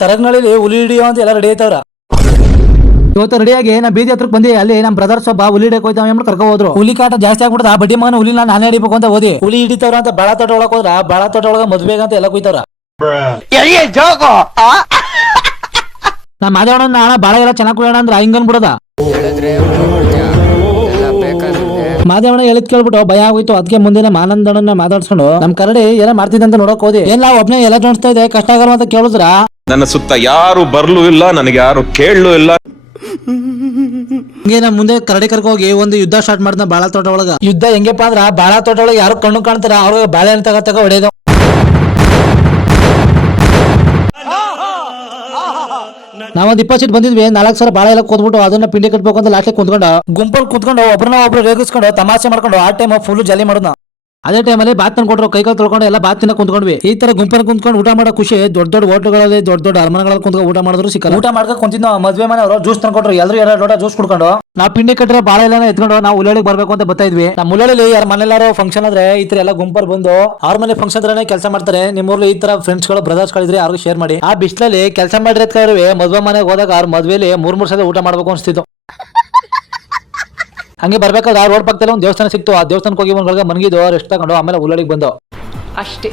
ತರಗ್ನಳ್ಳಿ ಹುಲಿ ಹಿಡಿಯೋ ಅಂತ ಎಲ್ಲ ರೆಡಿ ಆಯ್ತವ್ರ ಇವತ್ತು ರೆಡಿಯಾಗಿ ನಾ ಬೀದಿ ಹತ್ರಕ್ಕೆ ಬಂದಿ ಅಲ್ಲಿ ನಮ್ಮ ಬ್ರದರ್ಸ್ ಒಬ್ಬ ಹುಲಿ ಹಿಡಿಯಕ್ ಹೋಯ್ತಾವ ಎಂಬ ಕರ್ಕೊ ಹೋದ್ರು. ಹುಲಿ ಕಾಟ ಜಾಸ್ತಿ ಆಗ್ಬಿಡ್ದ ಬಡ್ಡಿ ಮಗನ ಹುಲಿ ನಾನು ನಾನೇ ಹಿಡಿಬೇಕು ಅಂತ ಓದಿ. ಹುಲಿ ಹಿಡಿತವ್ರ ಅಂತ ಬಾಳ ತೋಟ ಒಳಗೆ ಹೋದ್ರ ಬಾಳ ತೋಟ ಒಳಗ ಮದ್ವೆಗ ಅಂತ ಎಲ್ಲ ಕುಯ್ತವ್ರ. ನಾ ಮಾದೇವಣ್ಣ ನಾಳೆ ಬಾಳ ಎಲ್ಲ ಚೆನ್ನಾಗಿ ಕುಡಿಯೋಣ ಅಂದ್ರೆ ಹಿಂಗನ್ ಬಿಡದ ಮಾದೇವಣ್ಣ ಹೇಳಿದ್ ಕೇಳ್ಬಿಟ್ಟು ಭಯ ಆಗೋಯ್ತು ಅದಕ್ಕೆ ಮುಂದಿನ ಮಾನಂದಣ್ಣ ಮಾತಾಡ್ಸ್ಕೊಂಡು ನಮ್ ಕರಡಿ ಏನೋ ಮಾಡ್ತಿದ್ದಂತ ನೋಡಕ್ ಹೋದಿ. ಏನ್ ನಾವು ಒಬ್ನೇ ಎಲ್ಲ ಜೋಡಿಸ್ತಾ ಇದೆ ಕಷ್ಟ ಆಗಲ್ಲ ಅಂತ ಕೇಳಿದ್ರ? ನನ್ನ ಸುತ್ತ ಯಾರು ಬರ್ಲೂ ಇಲ್ಲ ನನಗೆ ಯಾರು ಕೇಳಲೂ ಇಲ್ಲ. ಹಿಂಗೆ ನಮ್ ಮುಂದೆ ಕರಡಿ ಕರ್ಕೋಗಿ ಹೋಗಿ ಒಂದು ಯುದ್ಧ ಸ್ಟಾರ್ಟ್ ಮಾಡ್ದ ಬಾಳ ತೋಟ ಒಳಗ. ಯುದ್ಧ ಹೆಂಗಪ್ಪ ಅಂದ್ರ ಬಾಳ ತೋಟ ಒಳಗೆ ಯಾರು ಕಣ್ಣು ಕಾಣ್ತಾರ ಅವ್ರಿಗೆ ಬಾಳೆಹಣ್ಣು ತಗ ತಗ ಹೊಡೆದ ನಾವೊಂದ್ ಇಪ್ಪತ್ತು ಸೀಟ್ ಬಂದಿದ್ವಿ ನಾಲ್ಕು ಸಲ ಬಾಳ ಎಲ್ಲ ಕೂತ್ಬಿಟ್ಟು ಅದನ್ನ ಪಿಂಡಿ ಕಟ್ಬೇಕು ಅಂತ ಲಾಸ್ಟ್ ಕುಂತ್ಕೊಂಡು. ಗುಂಪಲ್ಲಿ ಕುತ್ಕೊಂಡು ಒಬ್ರನ್ನ ಒಬ್ರು ರೇಗಿಸ್ಕೊಂಡು ತಮಾಷೆ ಮಾಡ್ಕೊಂಡು ಆ ಟೈಮ್ ಫುಲ್ ಜಾಲಿ ಮಾಡೋದು ಅದೇ ಟೈಮಲ್ಲಿ ಬಾತ್ ಕೊಟ್ಟರು ಕೈ ಕಾಲು ತೊಳ್ಕೊಂಡು ಎಲ್ಲ ಬಾತ್ ತಿನ್ನ ಕುಂತ್ಕೊಂಡ್ವಿ. ಈ ತರ ಗುಂಪಲ್ಲಿ ಕುಂತ್ಕೊಂಡು ಊಟ ಮಾಡೋ ಖುಷಿ ದೊಡ್ಡ ದೊಡ್ಡ ಹೋಟೆಲ್ಗಳಲ್ಲಿ ದೊಡ್ಡ ದೊಡ್ಡ ಅರಮನೆಗಳಲ್ಲಿ ಕುಂತ್ಕೊಂಡು ಊಟ ಮಾಡಿದ್ರು ಸಿಕ್ಕಲ್ಲ. ಊಟ ಮಾಡ್ಕೊಂಡು ಕುಂತಿದ್ನ ಮದ್ವೆ ಮನೆಯವರು ಜ್ಯೂಸ್ ತಂದ್ಕೊಟ್ರು ಎಲ್ಲರೂ ಎರಡು ಲೋಟ ಜ್ಯೂಸ್ ಕುಡ್ಕೊಂಡು. ನಾವು ಪಿಂಡಿ ಕಟ್ಟರೆ ಬಾಳೆ ಎಲ್ಲ ಎತ್ಕೊಂಡು ನಾವು ಉಳ್ಳಳಿಗೆ ಬರಬೇಕು ಅಂತ ಬರ್ತಾ ಇದ್ವಿ. ನಮ್ಮ ಮುಳ್ಳಲ್ಲಿ ಯಾರ ಮನೆಲ್ಲಾರು ಫಂಕ್ಷನ್ ಆದ್ರೆ ಈ ತರ ಎಲ್ಲ ಗುಂಪರ್ ಬಂದು ಅವ್ರ ಮನೆ ಫಂಕ್ಷನ್ ಹತ್ರನೇ ಕೆಲಸ ಮಾಡ್ತಾರೆ. ನಿಮ್ಮೂರ್ಲಿ ಈ ತರ ಫ್ರೆಂಡ್ಸ್ಗಳು ಬ್ರದರ್ಸ್ ಗಳಿದ್ರೆ ಅವ್ರಿಗೆ ಶೇರ್ ಮಾಡಿ. ಆ ಬಿಸ್ಲಲ್ಲಿ ಕೆಲಸ ಮಾಡಿರೋದ್ಕಾರುವೆ ಮದುವೆ ಮನೆಗೆ ಹೋದಾಗ ಅವ್ರ ಮದ್ವೆಲಿ ಮೂರ್ ಮೂರ್ ಸಲ ಊಟ ಮಾಡ್ಬೇಕು ಅನ್ಸ್ತಿತ್ತು. ಹಂಗೆ ಬರ್ಬೇಕಾದ್ರೆ ಆ ರೋಡ್ ಪಕ್ಕದಲ್ಲಿ ಒಂದು ದೇವಸ್ಥಾನ ಸಿಕ್ತು. ಆ ದೇವಸ್ಥಾನಕ್ಕೆ ಹೋಗಿ ಒಂದ್ ಮನಗಿದ್ದು ರೆಸ್ಟ್ ತಗೊಂಡು ಆಮೇಲೆ ಉಳ್ಳಳಿಗೆ ಬಂದು. ಅಷ್ಟೇ.